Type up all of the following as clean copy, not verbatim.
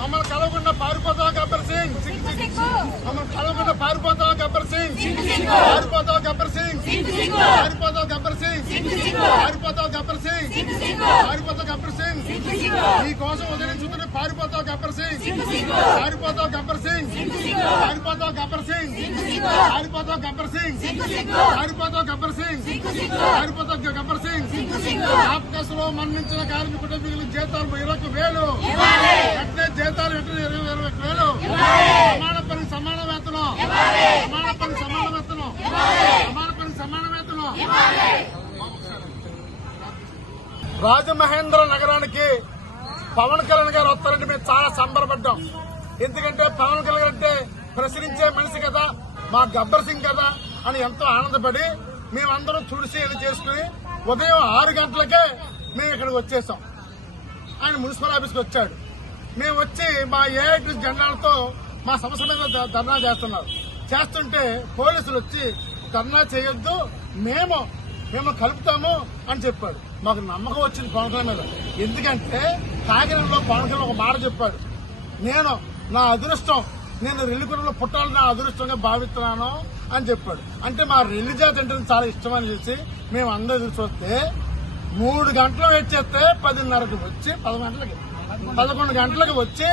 మమ్మల్ని కలవకుండా పారిపోతావు గబ్బర్ సింగ్, మమ్మల్ని కలవకుండా పారిపోతావు గబ్బర్ సింగ్, పారిపోతావు గబ్బర్ సింగ్, పారిపోతావు గబ్బర్ సింగ్, పారిపోతావు గబ్బర్ సింగ్, పారిపోతావు గబ్బర్ సింగ్, ఈ కోసం ఉదయించుకుని పారిపోతావు గబ్బర్ సింగ్, పారిపోతావు గబ్బర్ సింగ్, పారిపోతావు గబ్బర్ సింగ్, పారిపోతావు గబ్బర్ సింగ్, పారిపోతావు గబ్బర్ సింగ్, పారిపోతావు గబ్బర్ సింగ్. ఆప్కస్లో మరణించిన కార్మికుల జీతాలు 20,000, వెంటనే జీతాలు 20,000, సమాన పని సమాన వేతనం, సమాన పని సమాన వేతనం, సమాన పని సమాన వేతనం. రాజమహేంద్ర నగరానికి పవన్ కళ్యాణ్ గారు వస్తారంటే మేము చాలా సంబరపడ్డాం. ఎందుకంటే పవన్ కళ్యాణ్ అంటే ప్రశ్నించే మనిషి కదా, మా గబ్బర్ సింగ్ కదా అని ఎంతో ఆనందపడి మేమందరం తుడిసి ఇది చేసుకుని ఉదయం 6 గంటలకే మేము ఇక్కడికి వచ్చేసాం. ఆయన మున్సిపల్ ఆఫీస్కి వచ్చాడు. మేము వచ్చి మా ఏఐటీ జెండాలతో మా సమస్య మీద ధర్నా చేస్తుంటే పోలీసులు వచ్చి ధర్నా చేయొద్దు, మేము కలుపుతాము అని చెప్పాడు. మాకు నమ్మకం వచ్చింది పవన్ కళ్యాణ్ మీద. ఎందుకంటే కాకినాడలో పవన్ కళ్యాణ్ ఒక మాట చెప్పాడు, నా అదృష్టం, నేను రెల్లిపురంలో పుట్టాలని నా అదృష్టంగా భావిస్తున్నాను అని చెప్పాడు. అంటే మా రెల్లి జాతి అంటే చాలా ఇష్టం అని చెప్పి మేము అందరూ ఎదురు చూస్తే 3 గంటలు వెయిట్ చేస్తే 10:30కి వచ్చి 11 గంటలకు వచ్చి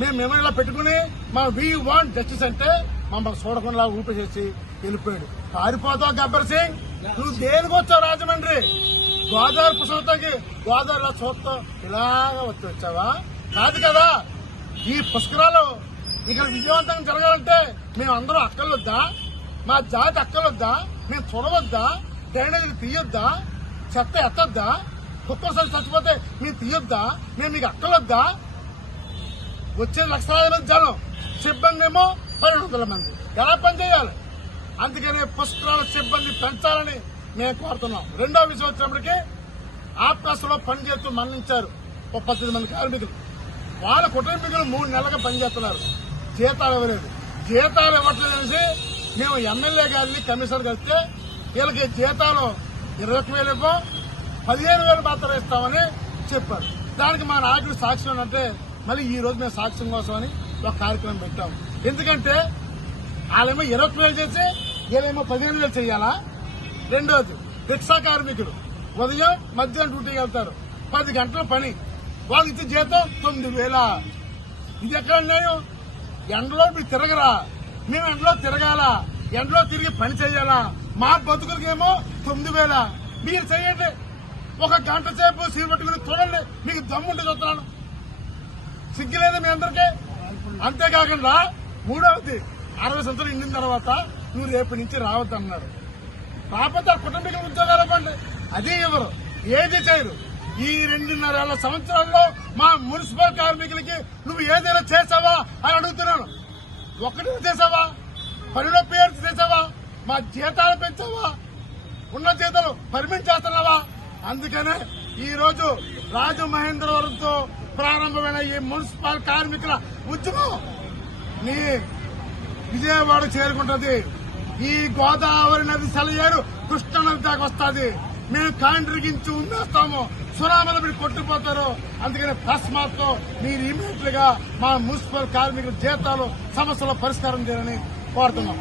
మేము మెమరీలో పెట్టుకుని మా వీ వాంట్ జస్టిస్ అంటే మమ్మల్ని చూడకుండా ఊపేసేసి వెళ్ళిపోయాడు. పారిపోతావు గబ్బర్ సింగ్, నువ్వు దేనికి వచ్చావు రాజమండ్రి? గోదావరి పుష్కరాలకి గోదావరిలో చూస్తావు ఇలాగా వచ్చావా? కాదు కదా. ఈ పుష్కరాలు ఇక్కడ విజయవంతంగా జరగాలంటే మేము అందరూ అక్కర్లొద్దా? మా జాతి అక్కర్లొద్దా? మేము చూడవద్దా? డ్రైనేజీలు తీయొద్దా? చెత్త ఎత్తొద్దా? కుక్కలు చచ్చిపోతే మీరు తీయొద్దా? మేము మీకు అక్కర్లొద్దా? వచ్చే 1,00,000 జనం, సిబ్బంది ఏమో 1,200 మంది, ఎలా పనిచేయాలి? అందుకనే పుష్కరాల సిబ్బంది పెంచాలని మేము కోరుతున్నాం. రెండో విషయం వచ్చినప్పటికీ ఆప్కాస్లో పనిచేస్తూ మరణించారు 18 మంది కార్మికులు. వాళ్ళ కుటుంబీకులు 3 నెలలుగా పనిచేస్తున్నారు. జీతాలు ఇవ్వలేదు. జీతాలు ఇవ్వట్లేదనేసి మేము ఎమ్మెల్యే గారిని కమిషనర్ కలిస్తే వీళ్ళకి జీతాలు 21,000 ఇవ్వం, 15,000 మాత్రం ఇస్తామని చెప్పారు. దానికి మా నాయకుడు సాక్ష్యం అంటే మళ్ళీ ఈ రోజు మేము సాక్ష్యం కోసం అని ఒక కార్యక్రమం పెట్టాము. ఎందుకంటే వాళ్ళేమో 21,000 చేసి వీళ్ళేమో 15,000 చేయాలా? రెండోది రిక్షా కార్మికులు ఉదయం మధ్యాహ్నం డ్యూటీకి వెళ్తారు, 10 గంటల పని, వాళ్ళకి ఇచ్చే జీతం 9,000. ఇది ఎక్కడ అన్యాయం? ఎండలో మీరు తిరగరా, మేము ఎండలో తిరగాల, ఎండలో తిరిగి పని చేయాలా? మా బతుకులకేమో 9,000. మీరు చేయండి, ఒక గంట సేపు సీల్ పట్టుకుని చూడండి, మీకు దమ్ముంటే చూస్తున్నాను. సిగ్గులేదు మీ అందరికీ. అంతేకాకుండా మూడవది 60 సంవత్సరాలు నిండిన తర్వాత నువ్వు రేపు నుంచి రావద్దన్నారు. రాకపోతే కుటుంబీకుల ఉద్యోగాలు ఇవ్వండి, అది ఇవ్వరు, ఏది చేయరు. ఈ 2.5 సంవత్సరాల్లో మా మున్సిపల్ కార్మికులకి నువ్వు ఏదైనా చేసావా అని అడుగుతున్నాను. ఒక్కటి చేసావా? పనిలో పేరు చేసావా? మా జీతాలు పెంచావా? ఉన్న జీతాలు పర్మిట్ చేస్తున్నావా? అందుకనే ఈ రోజు రాజమహేంద్రవరంతో ప్రారంభమైన ఈ మున్సిపల్ కార్మికుల ఉద్యమం నీ విజయవాడ చేరుకుంటది. ఈ గోదావరి నది సెలయేరు కృష్ణ నది దాకా వస్తుంది. మేము కాండ్రిగించి ఉండేస్తాము, సునామల మీరు కొట్టుకుపోతారు. అందుకని తస్మాత్తో మీరు ఇమీడియట్ గా మా మున్సిపల్ కార్మికుల జీతాలు సమస్యల పరిష్కారం చేయాలని కోరుతున్నాం.